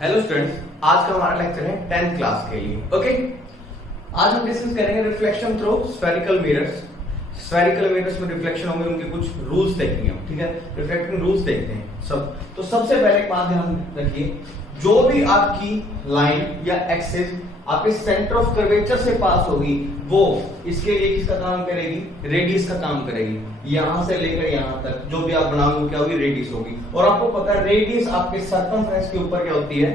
Hello students, आज का हमारा लेक्चर है 10th क्लास के लिए। ओके, आज हम डिस्कस करेंगे reflection through spherical mirrors. Spherical mirrors में रिफ्लेक्शन होंगे, उनके कुछ रूल्स देखेंगे हम। ठीक है, रिफ्लेक्टिंग रूल्स देखते हैं सब। तो सबसे पहले एक बात ध्यान रखिए, जो भी आपकी लाइन या एक्सिस आपके सेंटर ऑफ कर्वेचर से पास होगी, वो इसके लिए किसका काम करेगी? रेडियस का काम करेगी। यहां से लेकर यहां तक जो भी आप बनाओगे क्या होगी? रेडियस होगी। और आपको पता है रेडियस आपके सर्कमफ्रेंस के ऊपर क्या होती है?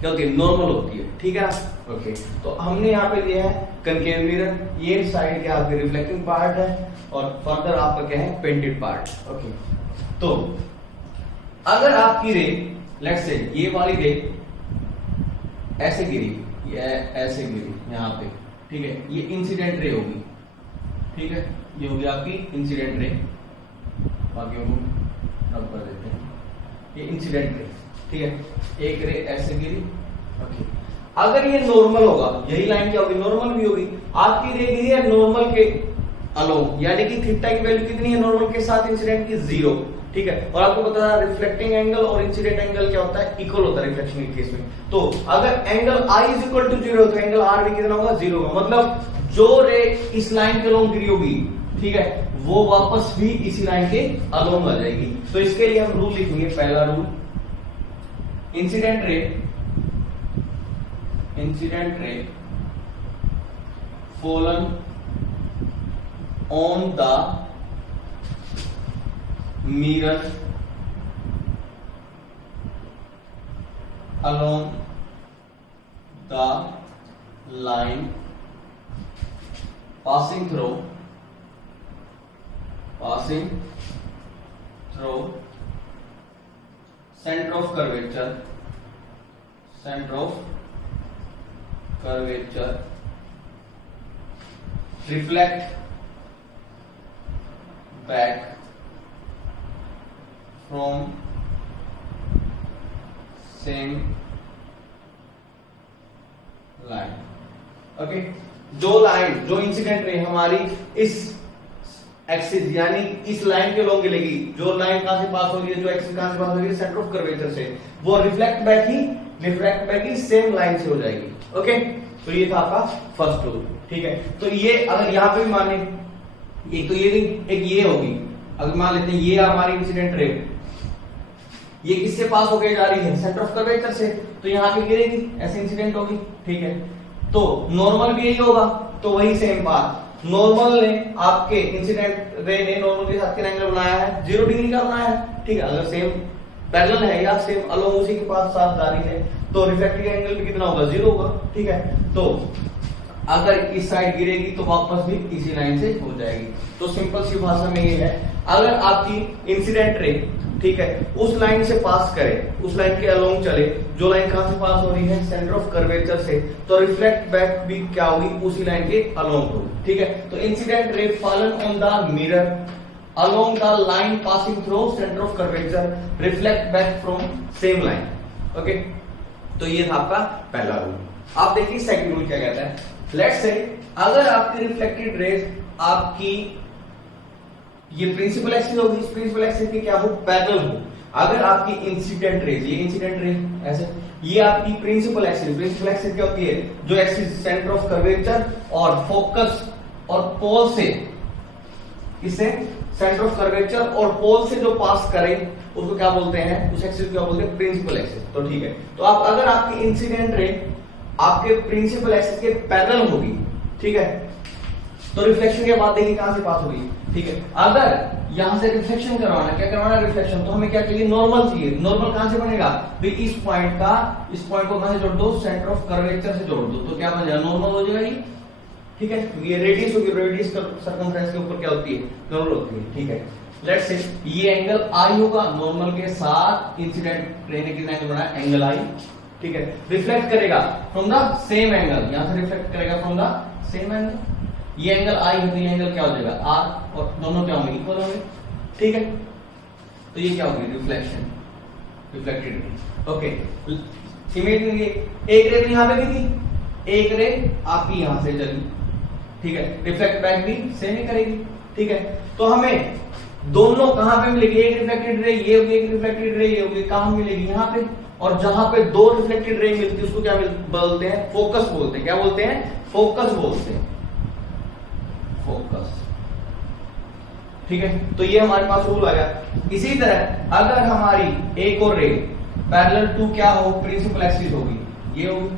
क्या होती है? नॉर्मल होती है। ठीक है, ओके। तो हमने यहाँ पे लिया है कनकेव मिरर, ये साइड क्या आपकी रिफ्लेक्टिंग पार्ट है और फर्दर आपका क्या है? Painted part. ओके, तो अगर आपकी रे लेट्स से ये वाली रे ऐसे गिरी, ये ऐसे गिरी यहाँ पे, ठीक है, ये इंसिडेंट रे होगी। ठीक है, ये होगी आपकी इंसिडेंट रे। बाकी हम रब कर देते हैं, ये इंसिडेंट रे। ठीक है, एक रे ऐसे गिरी। ओके, अगर ये नॉर्मल होगा, यही लाइन क्या होगी? नॉर्मल भी होगी। आपकी रे गिरी है नॉर्मल के अलोंग, यानी कि थीटा की वैल्यू कितनी है नॉर्मल के साथ? इंसिडेंट की 0। ठीक है, और आपको पता है रिफ्लेक्टिंग एंगल और इंसिडेंट एंगल क्या होता है? इक्वल होता है रिफ्लेक्शन के केस में। तो अगर angle I is equal to 0 तो एंगल R भी कितना होगा? 0 होगा। मतलब जो रे इस लाइन के अलोंग गिरी होगी, ठीक है, वो वापस भी इसी लाइन के अलोंग आ जाएगी। तो इसके लिए हम रूल लिखेंगे। पहला rule, incident ray fallen on the mirror along the line passing through center of curvature reflect back from same line। Okay, जो इंसिडेंट रे हमारी इस एक्सिस यानी इस लाइन के लोग गिरेगी, जो लाइन कहां से पास हो रही है, जो एक्सिस कहां से पास हो रही है? सेंटर ऑफ कर्वेचर से, वो रिफ्लेक्ट बैक ही सेम लाइन से हो जाएगी। ओके, तो ये था आपका फर्स्ट रूल। ठीक है, तो ये अगर यहां पे भी माने, ये तो ये होगी। अगर मान लेते हैं ये हमारी इंसिडेंट रे, ये किससे पास होकर जा रही है? सेंटर ऑफ कर्वेचर से, तो यहां पे गिरेगी, ऐसे इंसिडेंट होगी। ठीक है, तो नॉर्मल भी यही होगा। तो वही सेम बात, नॉर्मल ने आपके इंसिडेंट रे ने नॉर्मल के साथ कितना एंगल बनाया है? 0 डिग्री का बनाया है। ठीक है, अगर सेम पैरेलल है या सेम अलोंग उसी के पास साथ जा रही है, तो रिफ्लेक्टिंग एंगल भी कितना होगा? 0 होगा। ठीक है, तो अगर इस साइड गिरेगी तो वापस भी इसी लाइन से हो जाएगी। तो सिंपल सी भाषा में ये है, अगर आपकी इंसिडेंट रे, ठीक है, उस लाइन से पास करे, उस लाइन के अलोंग चले, जो लाइन कहां से पास हो रही है? सेंटर ऑफ कर्वेचर से, तो रिफ्लेक्ट बैक भी क्या होगी? उसी लाइन के अलोंग होगी। ठीक है, तो incident ray fallen on the mirror along the line passing through centre of curvature reflect back from same line. Okay, तो ये था आपका पहला रूल। आप देखिए सेकंड रूल क्या कहता है। लेट्स से अगर आपकी रिफ्लेक्टेड रेज आपकी ये प्रिंसिपल एक्सिस होगी, इस प्रिंसिपल एक्सिस के क्या हो? पैरेलल हो। अगर आपकी इंसिडेंट रेज, ये इंसिडेंट रे ऐसे, ये आपकी प्रिंसिपल एक्सिस क्या होती है? जो एक्सिस सेंटर ऑफ कर्वेचर और फोकस और पोल से, इससे सेंटर ऑफ कर्वेचर और पोल से जो पास करे उसको क्या बोलते हैं? उस एक्सिस को क्या बोलते हैं? Principal axis. तो ठीक है, तो आप अगर आपकी इंसिडेंट रे आपके प्रिंसिपल एक्सिस के पैरेलल होगी, ठीक है, तो रिफ्लेक्शन के बाद देखिए कहां से पास होगी। ठीक है, अगर यहां से रिफ्लेक्शन करवाना, क्या करवाना? रिफ्लेक्शन, तो हमें क्या चाहिए? नॉर्मल चाहिए। नॉर्मल कहां से बनेगा? भाई इस पॉइंट को कहां से जोड़ दो? सेंटर ऑफ कर्वेचर से जोड़ दो, तो क्या बन जाएगा? नॉर्मल हो जाएगा ये। ठीक है, ये रेडियस होगी, रेडियस सर्कमफ्रेंस के ऊपर क्या होती है? नॉर्मल होती है। ठीक है, लेट्स से ये एंगल I होगा, नॉर्मल के साथ इंसिडेंट रे ने कितना एंगल बनाया? Angle I। ठीक है, रिफ्लेक्ट करेगा फ्रॉम द सेम एंगल, यहां से रिफ्लेक्ट करेगा फ्रॉम द सेम एंगल। ये एंगल I है, तो ये एंगल क्या हो जाएगा? R, और दोनों क्या होंगे? इक्वल होंगे। ठीक है, तो ये क्या होगी? Reflected ray. ओके, इमेज में एक रे यहां पे भी थी, एक रे आपकी यहां से चली। ठीक है, रिफ्लेक्ट बैक भी सेम ही करेगी। ठीक है, तो हमें दोनों कहां पे मिलेगी? एक रिफ्लेक्टेड रे ये होगी, एक रिफ्लेक्टेड रे ये होगी, कहां मिलेगी? यहाँ पे। और जहां पे दो रिफ्लेक्टेड रे मिलती है उसको क्या बोलते हैं? फोकस बोलते हैं। क्या बोलते हैं? फोकस बोलते हैं। फोकस। ठीक है, तो ये हमारे पास रूल आ गया। इसी तरह अगर हमारी एक और रे पैरेलल टू क्या हो, प्रिंसिपल एक्सिस होगी, ये होगी।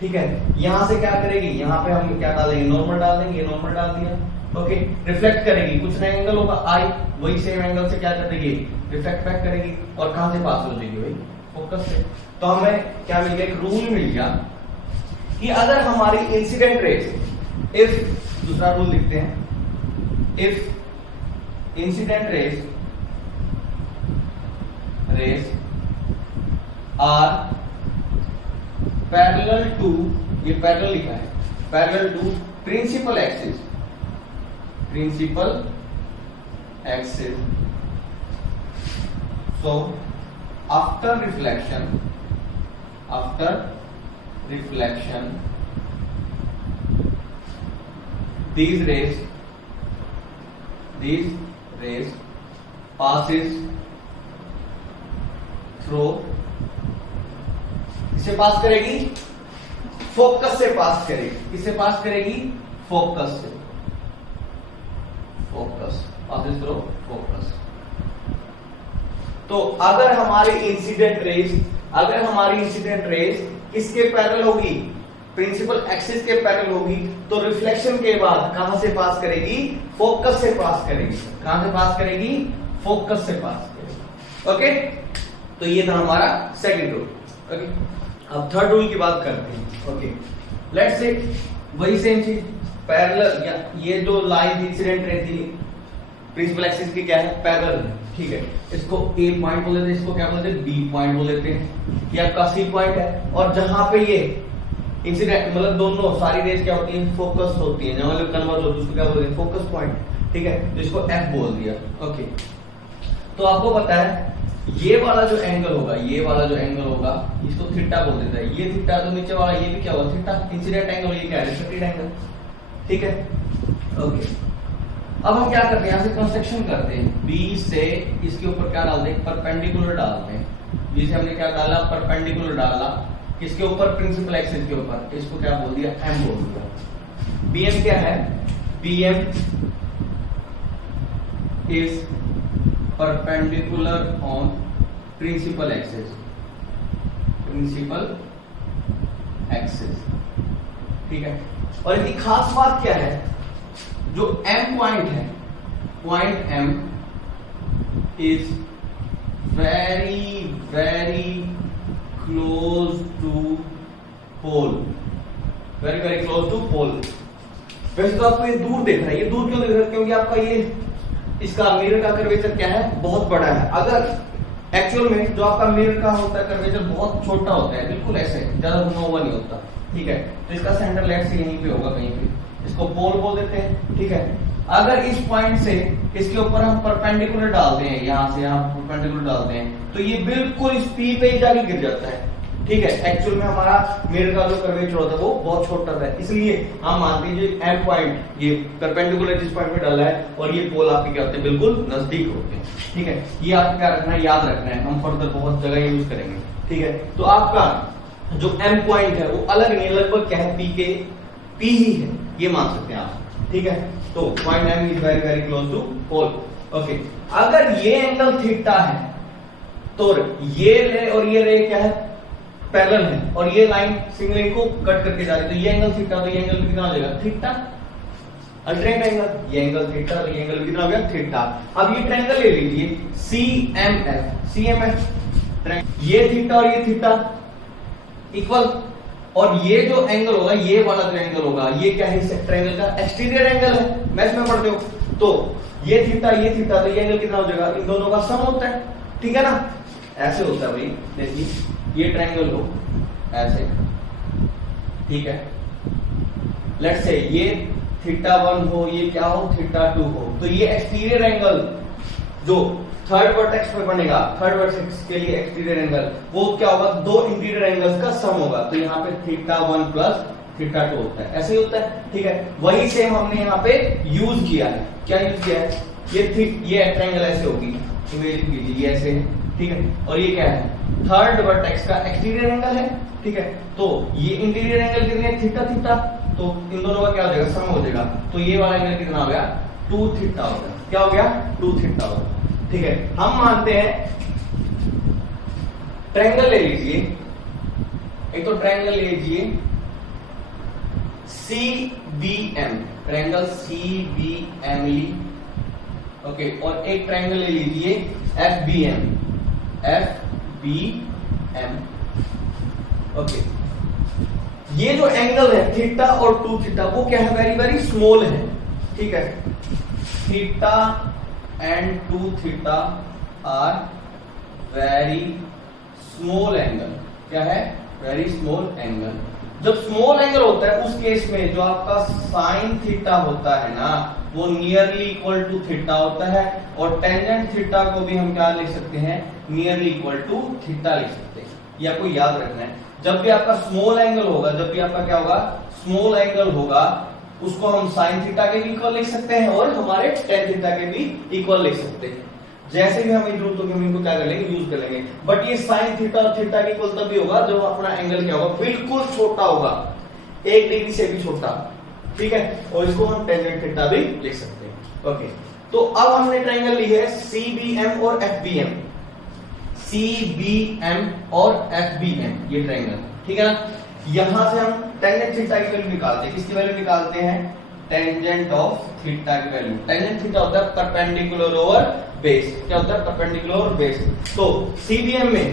ठीक है, यहां से क्या करेगी, यहां पे हम क्या डालेंगे, नॉर्मल डाल देंगे, ये नॉर्मल डाल दिया। ओके, रिफ्लेक्ट करेगी, कुछ ना एंगल होगा आई, वही सेम एंगल से क्या कर देगी, रिफ्लेक्ट बैक करेगी। और कहां से पास हो जाएगी भाई, फोकस से। तो हमें क्या मिल गया, एक रूल मिल गया कि अगर हमारी इंसिडेंट रेज, इफ, दूसरा रूल लिखते हैं, if incident rays are parallel to, ये पैरेलल लिखा है, parallel to principal axis, principal axis, so after reflection these rays passes through, इसे पास करेगी, फोकस से पास करेगी, किससे पास करेगी, फोकस से, फोकस, passes through फोकस। तो अगर हमारी इंसिडेंट रेज किसके पैरेलल होगी, प्रिंसिपल एक्सिस के पैरेलल होगी, तो रिफ्लेक्शन के बाद कहां से पास करेगी, फोकस से पास करेगी। कहां से पास करेगी, फोकस से पास करेगी। ओके, तो ये था हमारा सेकंड रूल। ओके, अब थर्ड रूल की बात करते हैं। ओके, लेट्स से वही सेम चीज, पैरेलल, या ये जो लाइन इंसिडेंट रहती है प्रिंसिपल एक्सिस की क्या है, पैरेलल है। ठीक है, इसको ए पॉइंट बोल देते हैं, इसको क्या बोलते हैं, बी पॉइंट बोल देते हैं, ये आपका सी पॉइंट है। और जहां पे ये इंसिडेंट, मतलब दोनों सारी रेज क्या होती है, फोकस होती है, जहां मतलब कन्वर्ज होती है, उसको क्या बोलते हैं, फोकस पॉइंट। ठीक है, तो इसको एफ बोल दिया। ओके, तो आपको पता है ये वाला जो एंगल होगा, ये वाला जो एंगल होगा, इसको थीटा बोल देता है। ये थीटा, तो नीचे वाला ये भी क्या होगा, थीटा, इंसिडेंट एंगल, ये क्या है, रिफ्लेक्टेड एंगल। ठीक है, ओके, अब हम क्या करते हैं, यहां से कंस्ट्रक्शन करते हैं, बी से इसके ऊपर क्या डालते हैं, परपेंडिकुलर डालते हैं। बी से हमने क्या डाला, परपेंडिकुलर डाला, किसके ऊपर, प्रिंसिपल एक्सिस के ऊपर, इसको क्या बोल दिया, एम बोल दिया। बीएम क्या है, BM is perpendicular on principal axis, principal axis. ठीक है, और इसकी खास बात क्या है, जो M पॉइंट है, point M is very very close to pole, very very close to pole. वैसे तो आपको ये दूर दिख रहा है, ये दूर क्यों दिख रहा है, क्योंकि आपका ये इसका मिरर का कर्वेचर क्या है, बहुत बड़ा है। अगर एक्चुअल में जो आपका मिरर का होता है कर्वेचर बहुत छोटा होता है, बिल्कुल ऐसे, ज्यादा घुमा हुआ नहीं होता। ठीक है, तो इसका सेंटर लेफ्ट से यहीं पे होगा कहीं पे, इसको पोल बोल देते हैं। ठीक है, अगर इस पॉइंट से इसके ऊपर हम परपेंडिकुलर डालते हैं, यहां से यहां परपेंडिकुलर डालते हैं, तो ये बिल्कुल इस पी पे ही जाके गिर जाता है। ठीक है, एक्चुअल में हमारा मिरर का जो कर्वेचर होता है वो बहुत छोटा था, इसलिए हम मानते हैं जो एम पॉइंट, ये परपेंडिकुलर जिस पॉइंट पे डाला है, और ये पोल आपके क्या होते हैं, बिल्कुल नजदीक होते हैं। ठीक है, ये आपको क्या रखना है, याद रखना है, हम फर्दर बहुत जगह यूज करेंगे। ठीक है, तो आपका जो एम पॉइंट है वो अलग नहीं, लगभग क्या है, पी के पी ही है, ये मान सकते हैं आप। ठीक है, तो point M is very very close to pole. Okay, अगर ये एंगल थीटा है तो ये रे और ये रे क्या है, पैरेलल है, और ये लाइन सिंगल को कट करके जा रही है, तो ये एंगल थीटा, तो ये एंगल कितना हो जाएगा, थीटा, अल्टरनेट एंगल, ये एंगल थीटा, तो ये एंगल कितना हो गया, थीटा। अब ये ट्रायंगल ले लीजिए, CMF, CMF, ये थीटा और ये थीटा इक्वल, और ये जो एंगल होगा, ये वाला जो एंगल होगा, ये क्या है, इस ट्रायंगल का एक्सटीरियर एंगल है, मैथ में पढ़ते हो। तो ये थीटा, तो ये एंगल कितना हो जाएगा, इन दोनों का सम होता है। ठीक है ना, ऐसे होता है भाई, देखिए ये ट्रायंगल हो ऐसे, ठीक है, लेट्स से ये θ1 हो, ये क्या हो, θ2 हो, तो ये एक्सटीरियर एंगल जो थर्ड वर्टेक्स में बनेगा, थर्ड वर्टेक्स के लिए एक्सटीरियर एंगल, वो क्या होगा, दो इंटीरियर एंगल्स का सम होगा, तो यहाँ पे θ1 प्लस θ2 होता है, ऐसे ही होता है। ठीक है, वही सेम हमने यहाँ पे यूज किया है। क्या यूज किया है, ये ट्रायंगल ऐसे होगी, इमेजिन कीजिए, ये ऐसे ठीक है, और ये क्या है, थर्ड वर्टेक्स का एक्सटीरियर एंगल है, ठीक है। तो ये इंटीरियर एंगल कितने, थीटा थीटा, तो इन दोनों का क्या हो जाएगा, सम हो जाएगा। तो ये वाला एंगल कितना हो गया, 2 थीटा हो गया। क्या हो गया, 2 थीटा हो गया, ठीक है। हम मानते हैं ट्रायंगल ले लीजिए, एक तो ट्रायंगल ले लीजिए CBM, ट्रायंगल CBM ली, ओके, और एक ट्रायंगल ले लीजिए FBM, ओके। ये जो एंगल है थीटा और 2 थीटा वो क्या है, वेरी वेरी स्मॉल है, ठीक है। Theta and 2 theta are very small angle, क्या है, वेरी स्मॉल एंगल। जब स्मॉल एंगल होता है उस केस में जो आपका साइन थीटा होता है ना, वो नियरली इक्वल टू थीटा होता है, और टेंजेंट थीटा को भी हम क्या लिख सकते हैं, नियरली इक्वल टू थीटा लिख सकते हैं। ये आपको याद रखना है, जब भी आपका स्मॉल एंगल होगा, जब भी आपका क्या होगा, स्मॉल एंगल होगा, उसको हम साइन थीटा के भी इक्वल लिख सकते हैं और हमारे टेन थीटा के भी इक्वल लिख सकते हैं। जैसे भी हमें जरूरत होगी हम इनको क्या कर लेंगे, यूज कर लेंगे। बट ये साइन थीटा और थीटा के इक्वल तभी होगा जब अपना एंगल क्या होगा, बिल्कुल छोटा होगा, 1 डिग्री से भी छोटा, ठीक है। और इसको हम टेंजेंट थीटा भी लिख सकते हैं, ओके। तो अब हमने ट्रायंगल ली है CBM और FBM, CBM और FBM, ये ट्रायंगल, ठीक है ना। यहां से हम टेंजेंट थीटा की वैल्यू निकालते हैं, किसकी वैल्यू निकालते हैं, टेंजेंट ऑफ थीटा की वैल्यू। टेंजेंट थीटा होता है परपेंडिकुलर ओवर बेस, क्या होता है, परपेंडिकुलर ओवर बेस। तो CBM में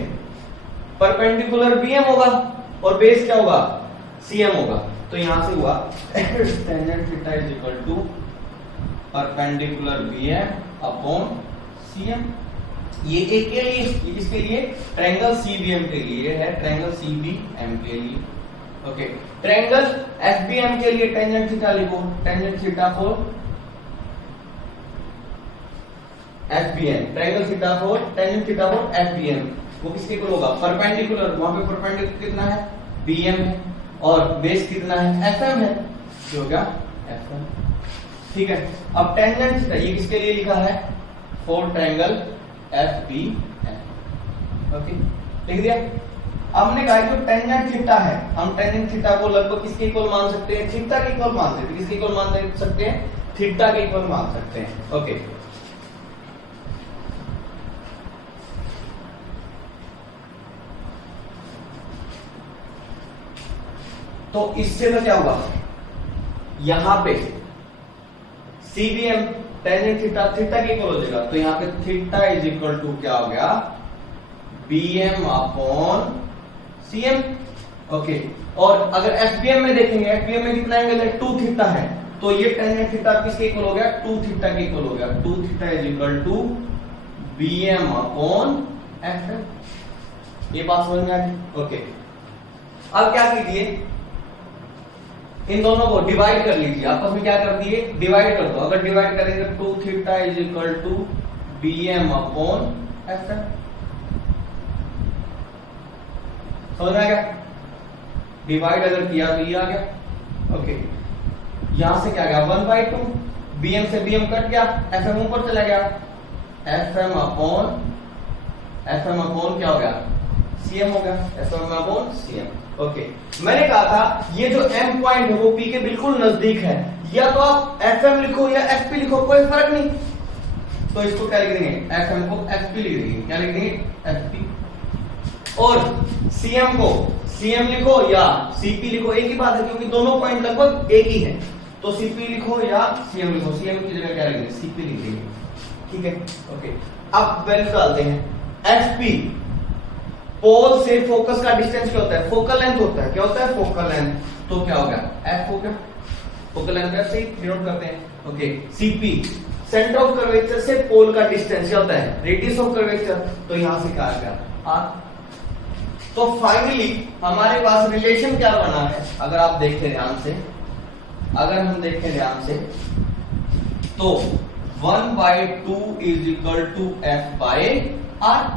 परपेंडिकुलर BM होगा और बेस क्या होगा, CM होगा। तो यहां से हुआ tangent theta is equal to perpendicular BM upon CM। ये एक के लिए, किसके लिए, ट्रायंगल CBM के लिए है, ट्रायंगल CBM के लिए, ओके। ट्रायंगल FBM के लिए टेंजेंट थीटा लिखो, tangent theta for FBM, triangle theta for, tangent theta for FBM, वो किसके इक्वल होगा, परपेंडिकुलर, वहां पे परपेंडिकुलर कितना है, BM है, और बेस कितना है, FM है, जो हो गया FM, ठीक है। अब टेंजेंट थीटा ये किसके लिए लिखा है, फॉर ट्रायंगल FBM, ओके, लिख दिया। अब हमने कहा जो टेंजेंट थीटा है, हम टेंजेंट थीटा को लगभग किसके इक्वल मान सकते हैं, थीटा के इक्वल मान सकते हैं, किसके इक्वल मान सकते हैं, थीटा के इक्वल मान सकते हैं, ओके। तो इससे तो क्या होगा, यहां पे CBM टेंजेंट थीटा थीटा के इक्वल हो जाएगा, तो यहां पे थीटा इज इक्वल टू क्या हो गया, BM अपॉन CM, ओके। और अगर FBM में देखेंगे, FBM में कितना एंगल है, 2 थीटा है, तो ये टेंजेंट थीटा किसके इक्वल हो गया, 2 थीटा के इक्वल हो गया। 2 theta is equal to BM upon FM। ये बात समझ में आ गई, ओके। अब क्या कीजिए, इन दोनों को डिवाइड कर लीजिए, आपस में क्या कर दिए, डिवाइड कर दो। अगर डिवाइड करेंगे 2 theta is equal to BM upon FM, समझ में आ गया। डिवाइड अगर किया तो ये आ गया, ओके। यहां से क्या गया, 1/2, BM से BM कट गया, FM ऊपर चला गया, FM अपॉन क्या हो गया, CM हो गया, FM अपॉन CM, ओके। मैंने कहा था ये जो M पॉइंट है वो P के बिल्कुल नजदीक है, या तो आप FM लिखो या FP लिखो, कोई फर्क नहीं। तो इसको क्या लिख देंगे, FM को FP लिख देंगे, क्या लिख देंगे, FP। और CM को CM लिखो या CP लिखो, एक ही बात है, क्योंकि दोनों पॉइंट लगभग एक ही है। तो CP लिखो या CM लिखो, CM की जगह क्या लिखेंगे, CP लिख देंगे, ठीक है, ओके। अब वैल्यू डालते हैं, FP पोल से फोकस का डिस्टेंस क्या होता है, फोकल लेंथ होता है, क्या होता है, फोकल लेंथ। तो क्या हो गया, F हो गया, फोकल लेंथ ऐसे ही डिनोट करते हैं, okay. CP centre of curvature से पोल का डिस्टेंस क्या होता है, रेडियस ऑफ कर्वेचर, तो यहां से क्या आ गया, R। तो फाइनली हमारे पास रिलेशन क्या बना है, अगर आप देखें ध्यान से, अगर हम देखें ध्यान से, तो 1/2 इज इक्वल टू F/R।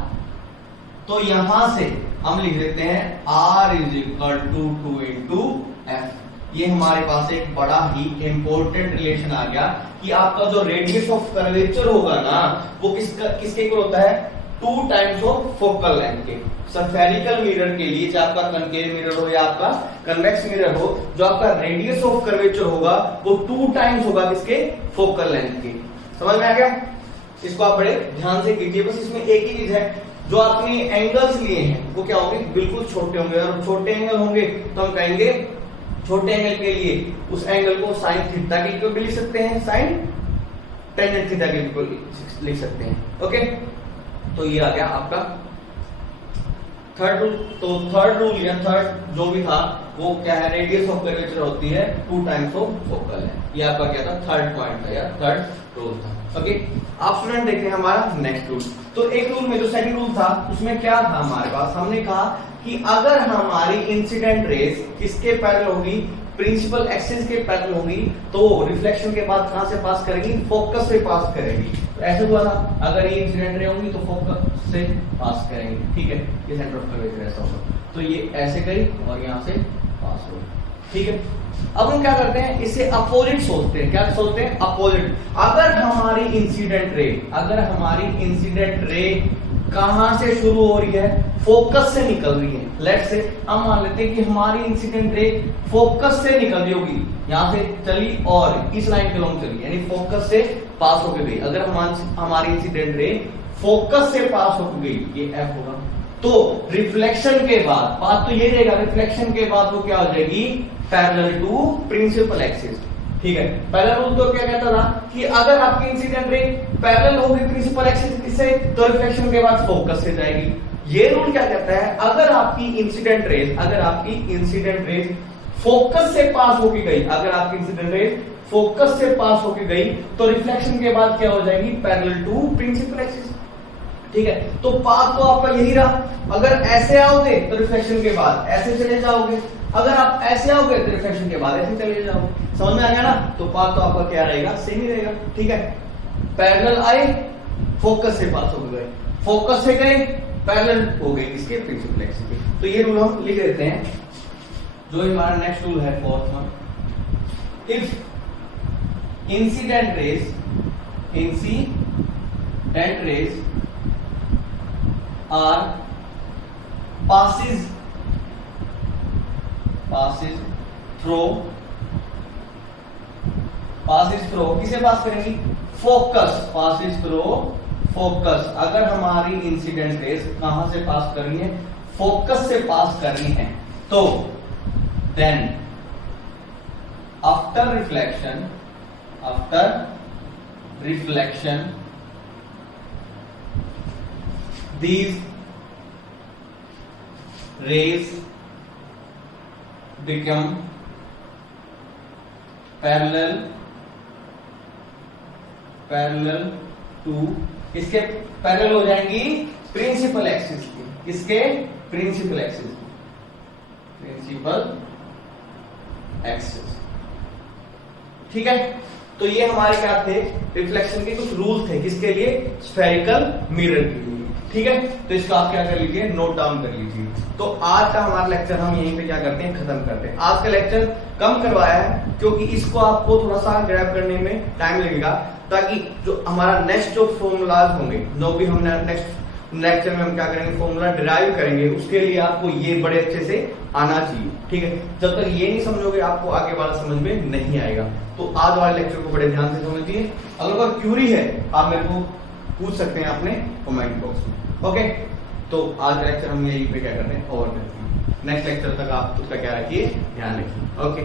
तो यहां से हम लिख देते हैं R is equal to 2 into F। ये हमारे पास एक बड़ा ही इंपॉर्टेंट रिलेशन आ गया कि आपका जो रेडियस ऑफ कर्वेचर होगा ना, वो किसके इक्वल होता है, 2 टाइम्स ऑफ फोकल लेंथ के। स्फेरिकल मिरर के लिए, चाहे आपका कनकेव मिरर हो या आपका कन्वेक्स मिरर हो, जो आपका रेडियस ऑफ कर्वेचर होगा वो 2 टाइम्स होगा किसके, फोकल लेंथ के। समझ में आ गया? इसको आप बड़े ध्यान से कीजिए। बस इसमें एक ही चीज है, जो आपने एंगल्स लिए हैं वो क्या होंगे, बिल्कुल छोटे होंगे। और छोटे एंगल होंगे तो हम कहेंगे छोटे एंगल के लिए उस एंगल को साइन थीटा के इक्वल भी लिख सकते हैं, साइन टेंजेंट थीटा के इक्वल लिख सकते हैं। ओके, तो ये आ गया आपका थर्ड रूल। तो थर्ड रूल या थर्ड जो भी था वो क्या है, रेडियस ऑफ कर्वेचर होती है 2 टाइम्स ऑफ फोकल लेंथ। ये आपका क्या था, थर्ड पॉइंट था या थर्ड रूल था। ओके, आप स्टूडेंट देखते हैं हमारा नेक्स्ट रूल। तो एक रूल में जो सेकंड रूल था उसमें क्या था हमारे पास, हमने कहा कि अगर हमारी इंसिडेंट रेस किसके पैरेलल होगी, प्रिंसिपल एक्सिस के पैरेलल होगी, तो रिफ्लेक्शन के बाद कहां से पास करेगी, फोकस से पास करेगी। तो ऐसे हुआ था, अगर ये इंसिडेंट रे होंगी तो फोकस से पास करेंगे। ठीक है, ये सेंटर ऑफ कर्वेचर ऐसा होगा, तो ये ऐसे गई और यहां से पास हो। ठीक है, अब हम क्या करते हैं, इसे अपोजिट सोचते हैं। क्या सोचते हैं, अपोजिट। अगर हमारी इंसिडेंट रे कहां से शुरू हो रही है, फोकस से निकल रही है। लेट्स से हम मान लेते हैं कि हमारी इंसिडेंट रे फोकस से निकल रही होगी, यहां से चली और इस लाइन के लॉन्ग चली, यानी फोकस से पास होकर गई। अगर हमारी इंसिडेंट रे फोकस से पास होकर गई, ये एफ होगा, तो रिफ्लेक्शन के बाद बात तो ये रहेगा, रिफ्लेक्शन के बाद वो क्या हो जाएगी, पैरेलल टू प्रिंसिपल एक्सिस। ठीक है, पहला रूल तो क्या कहता था कि अगर आपकी इंसिडेंट रे पैरेलल होगी प्रिंसिपल एक्सिस से, तो रिफ्लेक्शन के बाद फोकस से जाएगी। ये रूल क्या कहता है, अगर आपकी इंसिडेंट रेज फोकस से पास होके गई, अगर आपकी इंसिडेंट रेज फोकस से पास होके गई, तो रिफ्लेक्शन के बाद क्या हो जाएगी, पैरेलल टू प्रिंसिपल एक्सिस। ठीक है, तो पाथ तो आपका यही रहा। अगर ऐसे आओगे तो रिफ्लेक्शन के बाद ऐसे चले जाओगे, अगर आप ऐसे आओगे तो रिफ्लेक्शन के बाद ऐसे चले जाओगे। समझ में आ गया ना? तो पाथ तो आपका क्या रहेगा, सेम ही रहेगा। ठीक है, पैरेलल आए, फोकस से पास हो गए, फोकस से गए, पैरेलल हो गए इसके प्रिंसिपल एक्सिस के। तो ये रूल हम लिख देते हैं। जो हमारा नेक्स्ट रूल है, fourth one, if incident rays are passes through किसे पास करेंगी, फोकस, passes through फोकस। अगर हमारी इंसिडेंट रेस कहां से पास कर रही है, फोकस से पास कर रही है, तो then after reflection these rays become parallel to, इसके पैरेलल हो जाएंगी प्रिंसिपल एक्सिस की, इसके प्रिंसिपल एक्सिस। ठीक है, तो ये हमारे क्या थे, रिफ्लेक्शन के कुछ रूल थे, किसके लिए, स्फेरिकल मिरर के लिए। ठीक है, तो इसको आप क्या कर लीजिए, नोट डाउन कर लीजिए। तो आज का हमारा लेक्चर हम यहीं पे क्या करते हैं, खत्म करते हैं। आज का लेक्चर कम करवाया है क्योंकि इसको आपको थोड़ा सा ग्रैब करने में टाइम लगेगा, ताकि जो हमारा नेक्स्ट जो फॉर्मूलाज होंगे, जो भी हमने नेक्स्ट लेक्चर में हम क्या करेंगे, फॉर्मूला डिराइव करेंगे, उसके लिए आपको ये बड़े अच्छे से आना चाहिए। ठीक है, जब तक ये नहीं समझोगे आपको आगे वाला समझ में नहीं आएगा। तो आज वाले लेक्चर को बड़े ध्यान से समझिए। अगर कोई क्यूरी है आप मेरे को पूछ सकते हैं अपने कमेंट बॉक्स में। ओके, तो आज का लेक्चर हम यहीं पे क्या करते हैं, ओवर करते हैं। नेक्स्ट लेक्चर तक आप उसका क्या रखिए, ध्यान रखिए। ओके।